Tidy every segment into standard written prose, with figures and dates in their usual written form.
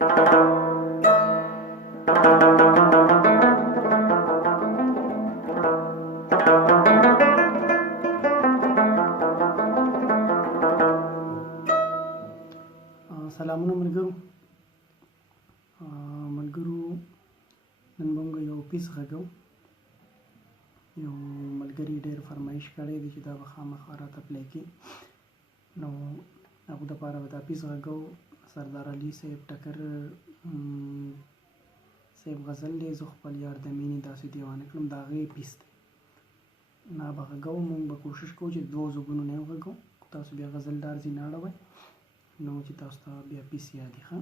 سلامونه ملګرو نن موږ یو پیس غږو. یو ملګري ډېر فرمایش کړی دی چې دا به خامخا راته پلی کړي، نو هغو دپاره به دا پیس غږو. سردار علي صاحب ټکر صاحب غزل دی، زه خپل یار د مینې داسې دیوانه کړم، د هغې پیس دی. نه به غږو، موږ به کوشش کوو چې دوو ځګونو نه یې وغږو. تاسو بیا غزل دار ځي نه اړوئ، نو چې تاسو ته بیا پیس یادي. ښه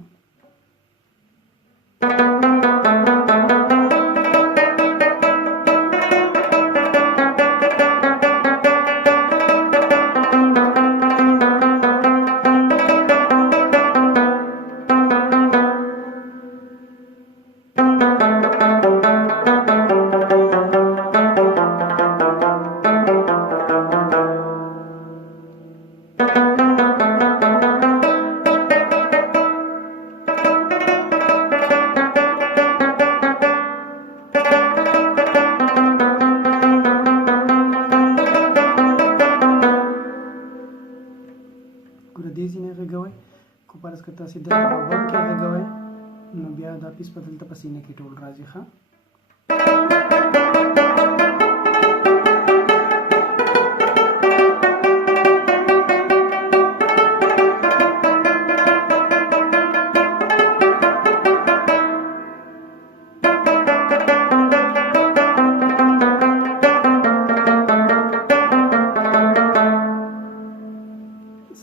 که تاسې دلته په غوږ کې غږوئ نو بیا دا پیس په دلته په سینه کې ټول راځي. ښه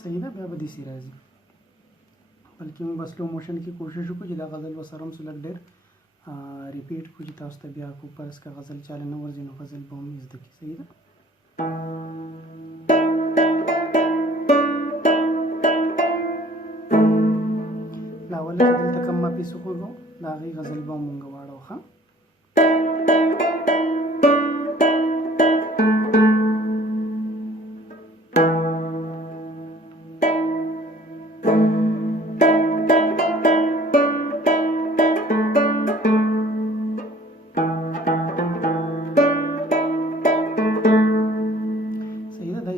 صحیح ده، بیا به داسې راځي. بلکې موږ به سلو موشن کې کوشش وکړو چې دا غزل به سره هم څه لږ ډېر ریپیټ کړو چې تاسو ته بیا کو فرض که غزل چاله نه ورځي نو غزل به هم زده کړي. صحیح ده. له اوله چې دلته کوم ما پیس وښودو د هغې غزل به هم مونږ واړو. ښه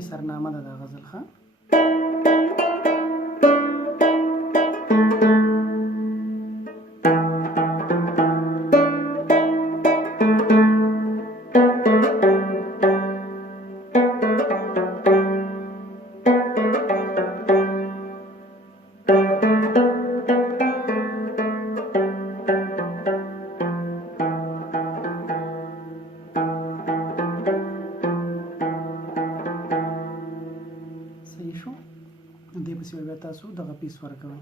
سرنامه ده د غزل. ښه دې پسې بیا تاسو دغه پیس ورکوئ.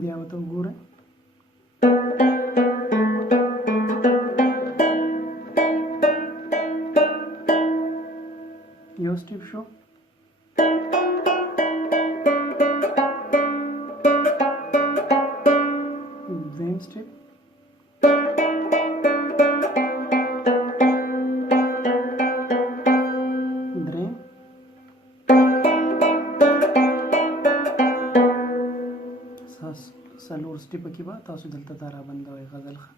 بیا ورته وګورئ. یو سټیپ شو، دویم سټیپ، دریم، څلور سټیپه کې به تاسو دلته دا رابندوئ غزل. ښه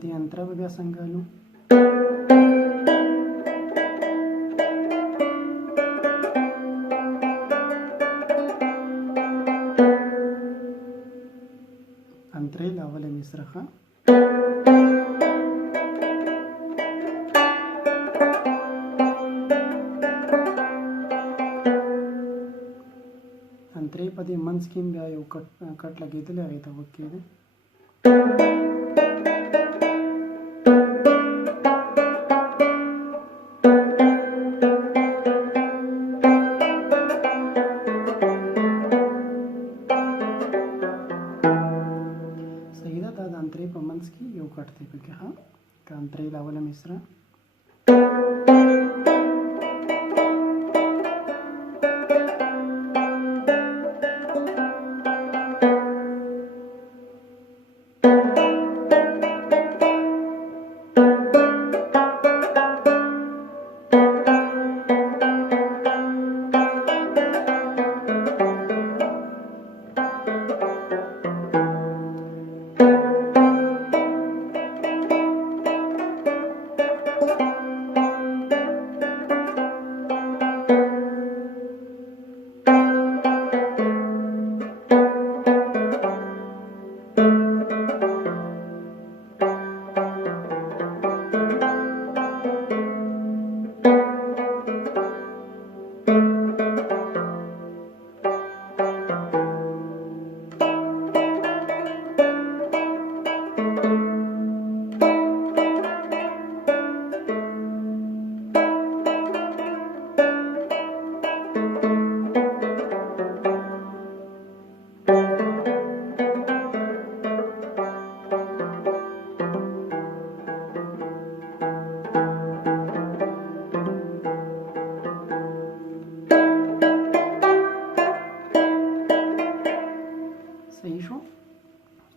دې انتره به بیا څنګه الو. انترې له اوله مصره. ښه انترې په دې منځ کې بیا یو کټ لګېدلی، هغې ته غوږ کېږدئ. منځ کې یو کټ دی پکې ښه کام درې لاوله مې سره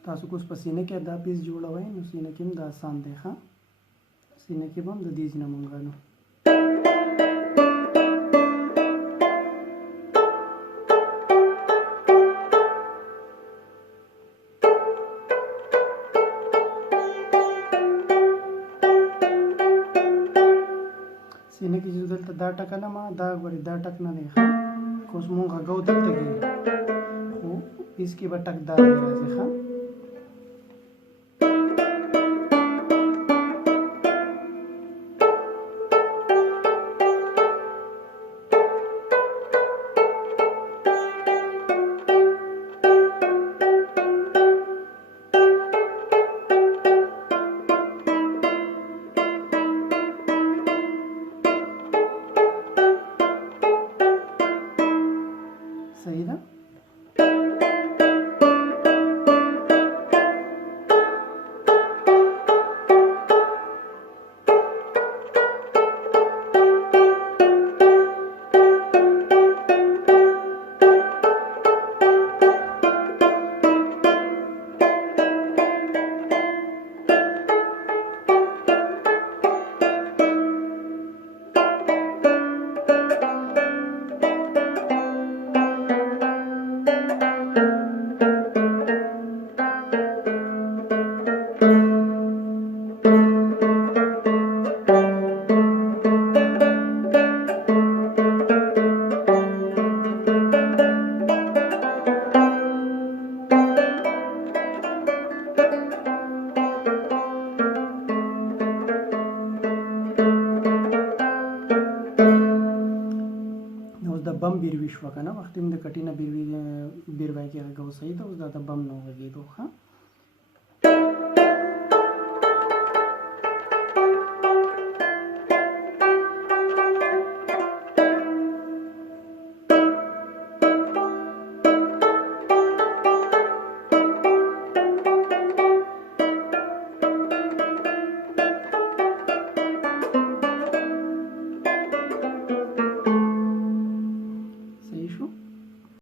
تاسو کوس په سینه کې دا پیس جوړوئ نو سینه کې هم دا آسان دی ښه سینه کې به هم د دې ځینه مونږ غنو سینه کې چې دلته دا ټک ما دا ګورې دا ټک نه دی ښه کوس مونږ غږو دلته کې خو پیس کې به ټک دا راځي ښه صحیح ده بم بیروي شو کنه وخت د کټینه بیروي کې غو صحیح ده اوس دا د بم نو غږیدو ښه